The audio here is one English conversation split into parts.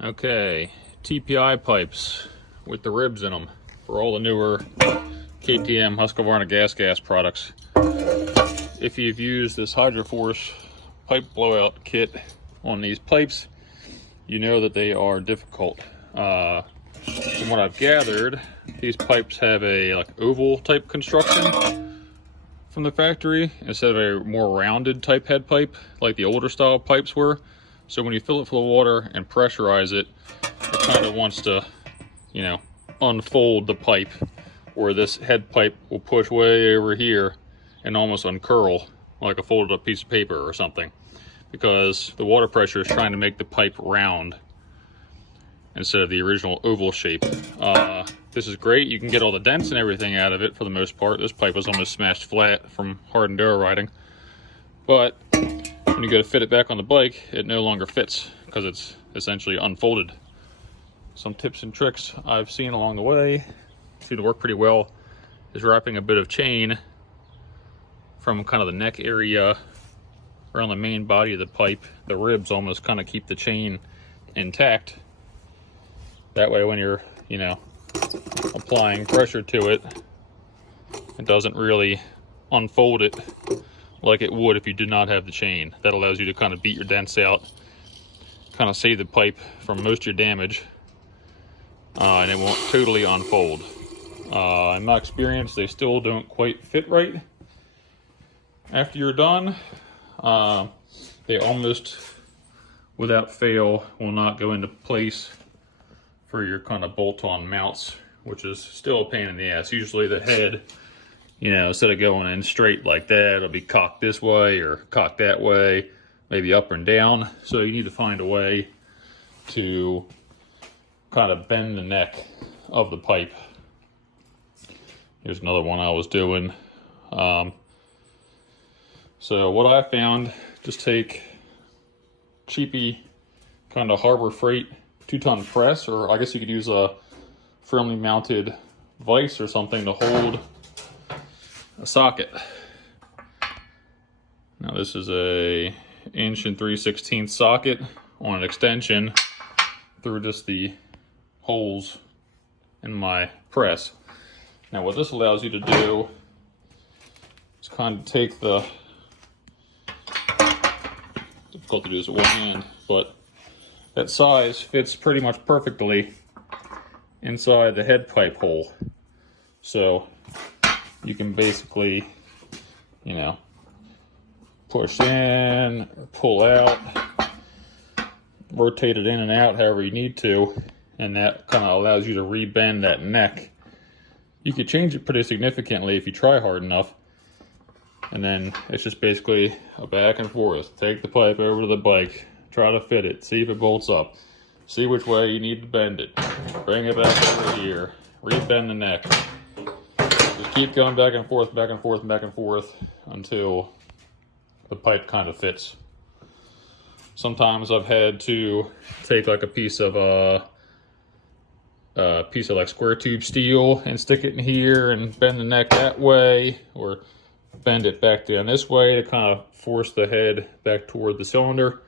Okay, TPI pipes with the ribs in them for all the newer KTM Husqvarna gas products. If you've used this Hydra-force pipe blowout kit on these pipes, you know that they are difficult. From what I've gathered, these pipes have a like oval type construction from the factory instead of a more rounded type head pipe like the older style pipes were. So when you fill it full of water and pressurize it, it kind of wants to, you know, unfold the pipe, where this head pipe will push way over here and almost uncurl like a folded up piece of paper or something, because the water pressure is trying to make the pipe round instead of the original oval shape. This is great. You can get all the dents and everything out of it for the most part. This pipe was almost smashed flat from hard enduro riding. But when you go to fit it back on the bike, it no longer fits because it's essentially unfolded. Some tips and tricks I've seen along the way seem to work pretty well is wrapping a bit of chain from kind of the neck area around the main body of the pipe. The ribs almost kind of keep the chain intact. That way when you're, you know, applying pressure to it, it doesn't really unfold it like it would if you did not have the chain. That allows you to kind of beat your dents out, kind of save the pipe from most of your damage, and it won't totally unfold. In my experience, they still don't quite fit right after you're done. They almost, without fail, will not go into place for your kind of bolt-on mounts, which is still a pain in the ass. Usually the head, you know, instead of going in straight like that, it'll be cocked this way or cocked that way, maybe up and down. So you need to find a way to kind of bend the neck of the pipe. Here's another one I was doing. So what I found, just take cheapy kind of Harbor Freight 2-ton press, or I guess you could use a firmly mounted vise or something to hold a socket. Now this is a 1 3/16 socket on an extension through just the holes in my press. Now what this allows you to do is kind of take the, difficult to do this at one hand, but that size fits pretty much perfectly inside the head pipe hole. So you can basically, you know, push in, or pull out, rotate it in and out however you need to, and that kind of allows you to rebend that neck. You could change it pretty significantly if you try hard enough, and then it's just basically a back and forth. Take the pipe over to the bike, try to fit it, see if it bolts up, see which way you need to bend it, bring it back over here, rebend the neck. Just keep going back and forth, back and forth, back and forth until the pipe kind of fits. Sometimes I've had to take like a piece of like square tube steel and stick it in here and bend the neck that way, or bend it back down this way to kind of force the head back toward the cylinder.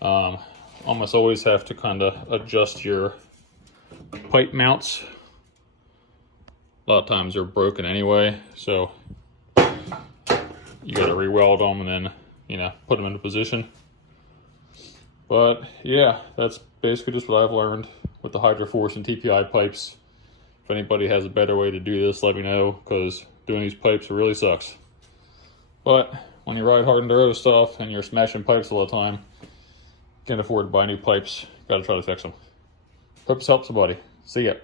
Almost always have to kind of adjust your pipe mounts. A lot of times they're broken anyway, so you got to re-weld them and then, you know, put them into position. But yeah, that's basically just what I've learned with the Hydra-force and TPI pipes. If anybody has a better way to do this, let me know, because doing these pipes really sucks. But when you ride hard enduro stuff and you're smashing pipes all the time, can't afford to buy new pipes. Gotta try to fix them. Hope this helps somebody. See ya.